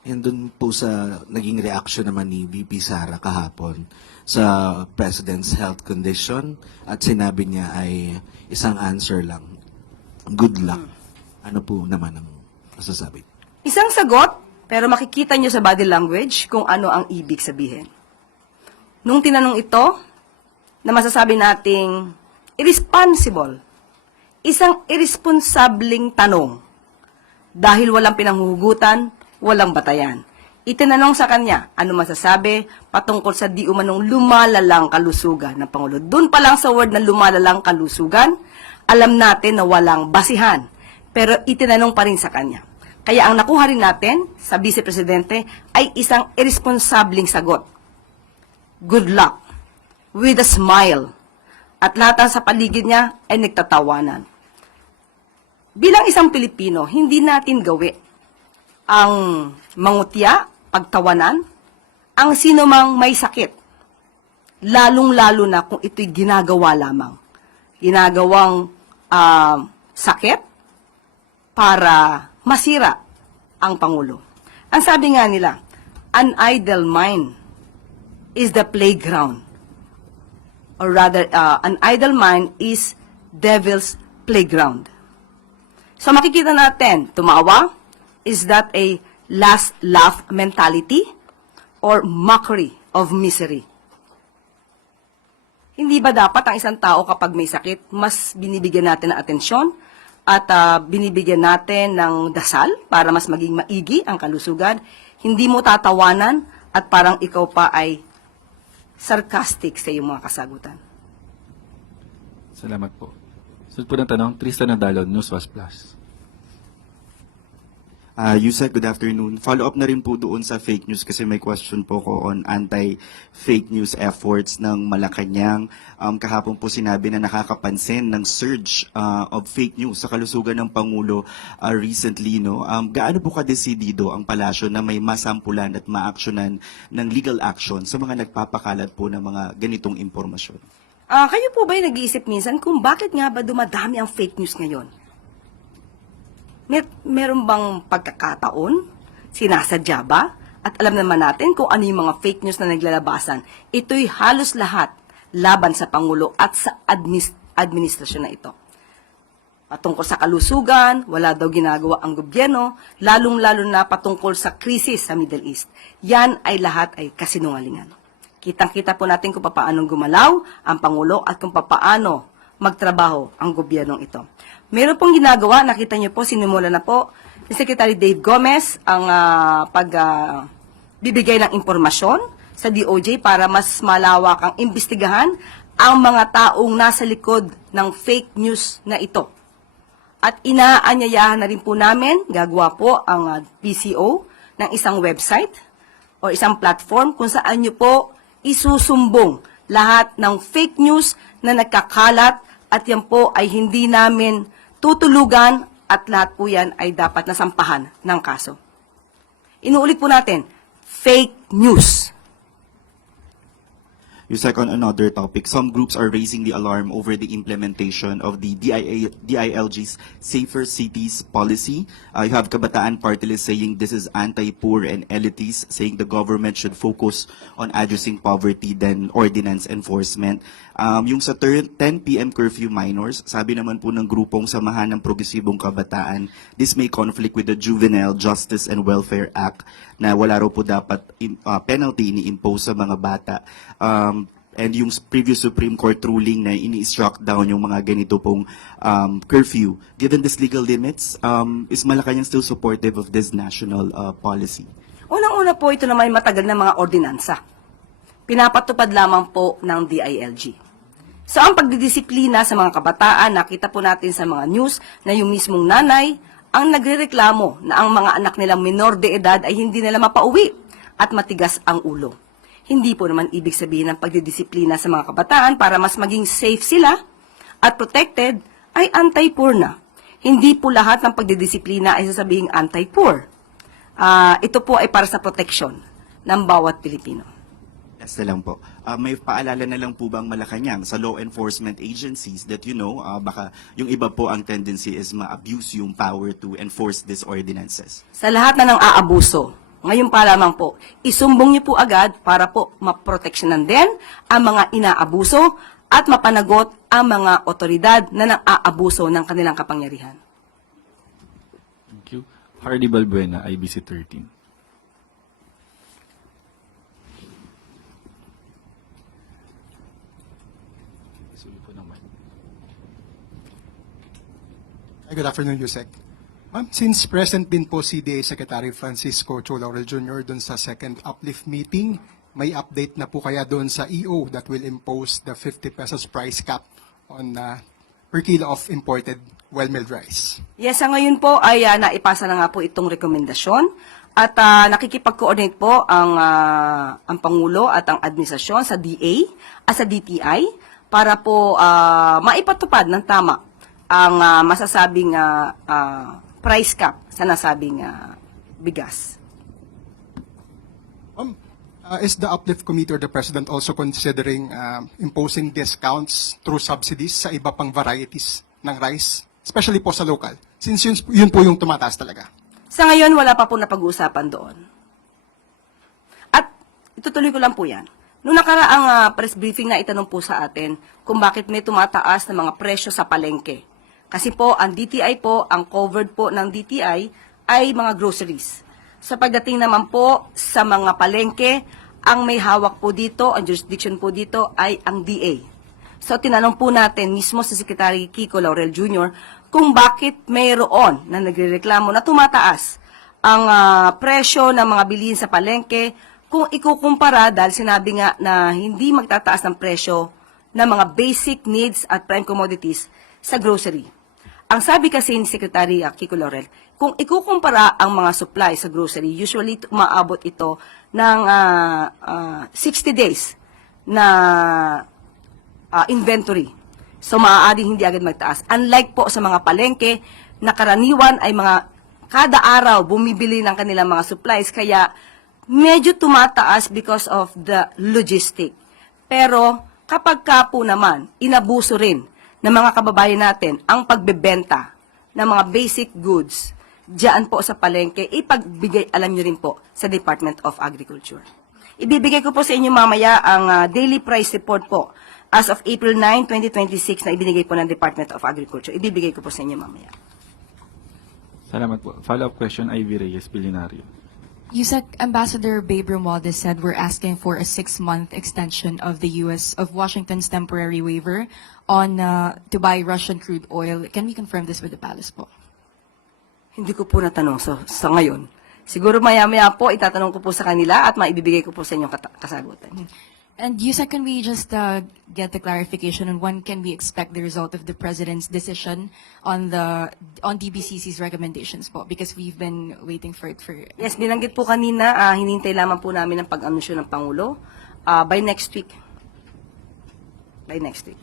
And dun po sa naging reaction naman ni VP Sara kahapon sa President's health condition at sinabi niya ay isang answer lang. Good luck. Ano po naman ang masasabi? Isang sagot, pero makikita nyo sa body language kung ano ang ibig sabihin. Nung tinanong ito, na masasabi nating irresponsible, isang irresponsableng tanong dahil walang pinanghuhugutan, walang batayan. Itinanong sa kanya, ano masasabi patungkol sa di umanong lumalalang kalusugan ng Pangulo. Doon pa lang sa word na lumalalang kalusugan, alam natin na walang basihan. Pero itinanong pa rin sa kanya. Kaya ang nakuha rin natin sa Vice Presidente ay isang irresponsableng sagot. Good luck. With a smile. At lahat sa paligid niya ay nagtatawanan. Bilang isang Pilipino, hindi natin gawi ang mangutya, pagtawanan, ang sino mang may sakit. Lalong-lalo na kung ito'y ginagawa lamang. Ginagawang sakit para masira ang Pangulo. Ang sabi nga nila, an idle mind is the playground. Or rather, an idle mind is devil's playground. So makikita natin, tumawa, is that a last laugh mentality or mockery of misery? Hindi ba dapat ang isang tao kapag may sakit, mas binibigyan natin ng atensyon at binibigyan natin ng dasal para mas maging maigi ang kalusugan? Hindi mo tatawanan at parang ikaw pa ay sarcastic sa iyong mga kasagutan. Salamat po. Sunod po ng tanong, Tristan Nadalon, Newswatch Plus. Yusek, good afternoon. Follow-up na rin po doon sa fake news kasi may question po ko on anti-fake news efforts ng Malacanang. Kahapon po sinabi na nakakapansin ng surge of fake news sa kalusugan ng Pangulo recently. No? Gaano po kadesidido ang palasyo na may masampulan at maaksyonan ng legal action sa mga nagpapakalat po ng mga ganitong impormasyon? Kayo po ba'y nag-iisip minsan kung bakit nga ba dumadami ang fake news ngayon? Meron bang pagkakataon? Sinasadya ba? At alam naman natin kung ano yung mga fake news na naglalabasan. Ito'y halos lahat laban sa Pangulo at sa administrasyon na ito. Patungkol sa kalusugan, wala daw ginagawa ang gobyerno, lalong-lalo na patungkol sa krisis sa Middle East. Yan ay lahat ay kasinungalingan. Kitang-kita po natin kung paano gumalaw ang Pangulo at kung paano magtrabaho ang gobyernong ito. Meron pong ginagawa, nakita niyo po, sinimula na po ni Secretary Dave Gomez ang bibigay ng impormasyon sa DOJ para mas malawak ang imbestigahan ang mga taong nasa likod ng fake news na ito. At inaanyayahan na rin po namin, gagawa po ang PCO ng isang website o isang platform kung saan niyo po isusumbong lahat ng fake news na nagkakalat at yan po ay hindi namin tutulugan at lahat po yan ay dapat nasampahan ng kaso. Inuulit po natin, fake news. Yusek, on another topic, some groups are raising the alarm over the implementation of the DILG's Safer Cities policy. You have Kabataan Party List saying this is anti-poor and elitist, saying the government should focus on addressing poverty than ordinance enforcement. Yung sa 10 p.m. curfew minors, sabi naman po ng grupong Samahan ng Progresibong Kabataan, this may conflict with the Juvenile Justice and Welfare Act na wala raw po dapat penalty ini-impose sa mga bata. And yung previous Supreme Court ruling na ini-struck down yung mga ganito pong curfew. Given these legal limits, is Malacanang still supportive of this national policy? Unang-una po, ito naman matagal na mga ordinansa. Pinapatupad lamang po ng DILG. So, ang pagdidisiplina sa mga kabataan, nakita po natin sa mga news na yung mismong nanay ang nagrereklamo na ang mga anak nilang minor de edad ay hindi nila mapauwi at matigas ang ulo. Hindi po naman ibig sabihin ng pagdidisiplina sa mga kabataan para mas maging safe sila at protected ay anti-poor na. Hindi po lahat ng pagdidisiplina ay sasabihing anti-poor. Ito po ay para sa protection ng bawat Pilipino. Last na lang po. May paalala na lang po bang Malacanang sa law enforcement agencies that baka yung iba po ang tendency is ma-abuse yung power to enforce these ordinances? Sa lahat na ng aabuso ngayon pa lamang po, isumbong niyo po agad para po maproteksyonan din ang mga inaabuso at mapanagot ang mga otoridad na nang-aabuso ng kanilang kapangyarihan. Thank you. Hardy Balbuena, IBC 13. Suli po ng mic. Good afternoon, Yusek. Ma'am, since present din po si DA Secretary Francisco Cho Laurel Jr. doon sa second uplift meeting, may update na po kaya doon sa EO that will impose the 50 pesos price cap on per kilo of imported well-milled rice? Yes, sa ngayon po ay naipasa na nga po itong rekomendasyon at nakikipag-coordinate po ang Pangulo at ang administrasyon sa DA at sa DTI para po maipatupad ng tama ang masasabing price cap sa nasabing bigas. Is the uplift committee or the President also considering imposing discounts through subsidies sa iba pang varieties ng rice, especially po sa local, since yun po yung tumataas talaga? Sa ngayon, wala pa po napag-uusapan doon. At itutuloy ko lang po yan. Noong nakaraang press briefing na itanong po sa atin kung bakit may tumataas na mga presyo sa palengke. Kasi po, ang DTI po, ang covered po ng DTI ay mga groceries. Sa pagdating naman po sa mga palengke, ang may hawak po dito, ang jurisdiction po dito ay ang DA. So, tinanong po natin mismo sa Secretary Kiko Laurel Jr. kung bakit mayroon na nagrereklamo na tumataas ang presyo ng mga bilihin sa palengke kung ikukumpara dahil sinabi nga na hindi magtataas ng presyo ng mga basic needs at prime commodities sa grocery. Ang sabi kasi ni Secretary Kiko Laurel, kung ikukumpara ang mga supply sa grocery, usually umaabot ito ng 60 days na inventory. So, maaaring hindi agad magtaas. Unlike po sa mga palengke, na karaniwan ay mga kada araw bumibili ng kanilang mga supplies, kaya medyo tumataas because of the logistic. Pero, kapag ka po naman, inabuso rin ng mga kababayan natin ang pagbebenta ng mga basic goods, diyan po sa palengke, ipagbigay, alam nyo rin po, sa Department of Agriculture. Ibibigay ko po sa inyo mamaya ang daily price report po as of April 9, 2026 na ibinigay po ng Department of Agriculture. Ibibigay ko po sa inyo mamaya. Salamat po. Follow-up question, Ivy Reyes, Bilionario. USEC Ambassador Babe Romualdez said we're asking for a 6-month extension of the of Washington's temporary waiver on to buy Russian crude oil. Can we confirm this with the palace po? Hindi ko po natanong sa ngayon. Siguro maya-maya po, itatanong ko po sa kanila at maibibigay ko po sa inyong kasagutan. And USEC, can we just get the clarification on when can we expect the result of the President's decision on DBCC's recommendations po? Because we've been waiting for it for... Yes, binanggit po kanina, hinintay lamang po namin ang pag-anunsyo ng Pangulo by next week. By next week.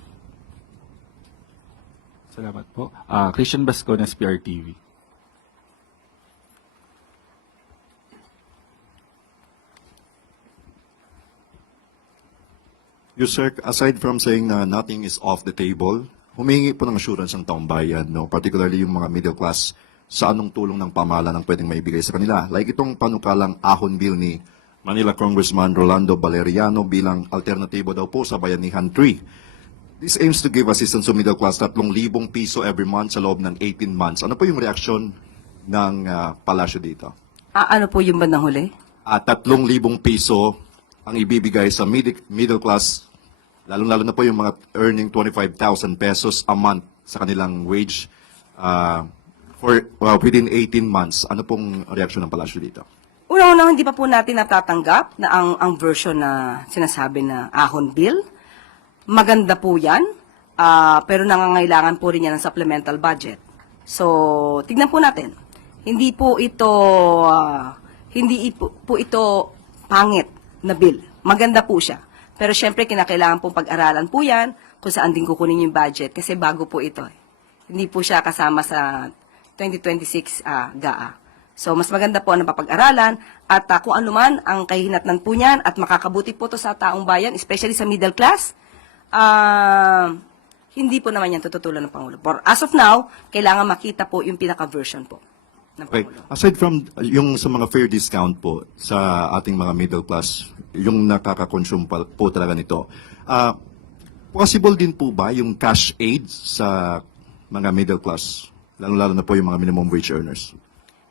Salamat po. Christian Bascones, PRTV. Sir, aside from saying na nothing is off the table, humingi po ng assurance ang taong bayan, no? Particularly yung mga middle class, sa anong tulong ng pamahalaan ang pwedeng maibigay sa kanila. Like itong panukalang ahon bill ni Manila Congressman Rolando Valeriano bilang alternatibo daw po sa Bayanihan 3. This aims to give assistance to middle class 3,000 piso every month sa loob ng 18 months. Ano po yung reaksyon ng palasyo dito? Ano po yung bandang huli? 3,000 piso ang ibibigay sa middle class, lalong-lalo na po yung mga earning 25,000 pesos a month sa kanilang wage within 18 months. Ano pong reaksyon ng palasyo dito? Una-una, hindi pa po natin natatanggap na ang version na sinasabi na ahon bill. Maganda po yan, pero nangangailangan po rin yan ng supplemental budget. So, tignan po natin. Hindi po ito pangit na bill. Maganda po siya. Pero syempre, kinakailangan pong pag-aralan po yan kung saan din kukunin yung budget kasi bago po ito. Hindi po siya kasama sa 2026 GAA. So, mas maganda po ang napapag-aralan at kung ano man ang kahinatnan po niyan at makakabuti po to sa taong bayan, especially sa middle class, hindi po naman yan tututulan ng Pangulo. For as of now, kailangan makita po yung pinaka-version po. ng Okay. Pangulo. Aside from yung sa mga fair discount po sa ating mga middle class, yung nakaka-consume po talaga nito, possible din po ba yung cash aid sa mga middle class, lalo-lalo na po yung mga minimum wage earners?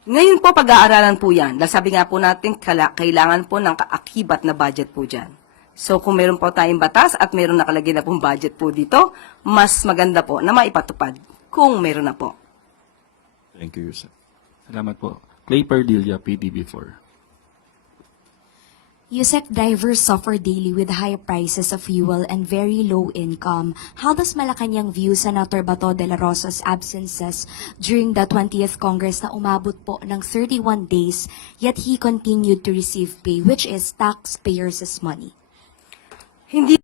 Ngayon po, pag-aaralan po yan. Dahil sabi nga po natin, kailangan po ng kaakibat na budget po dyan. So, kung meron po tayong batas at meron nakalagay na pong budget po dito, mas maganda po na maipatupad kung meron na po. Thank you, sir. Salamat po. Clay Perdilla, PTV4. USEC drivers suffer daily with high prices of fuel and very low income. How does Malacanang view Senator Bato de la Rosa's absences during the 20th Congress na umabot po ng 31 days, yet he continued to receive pay, which is taxpayers' money? Hindi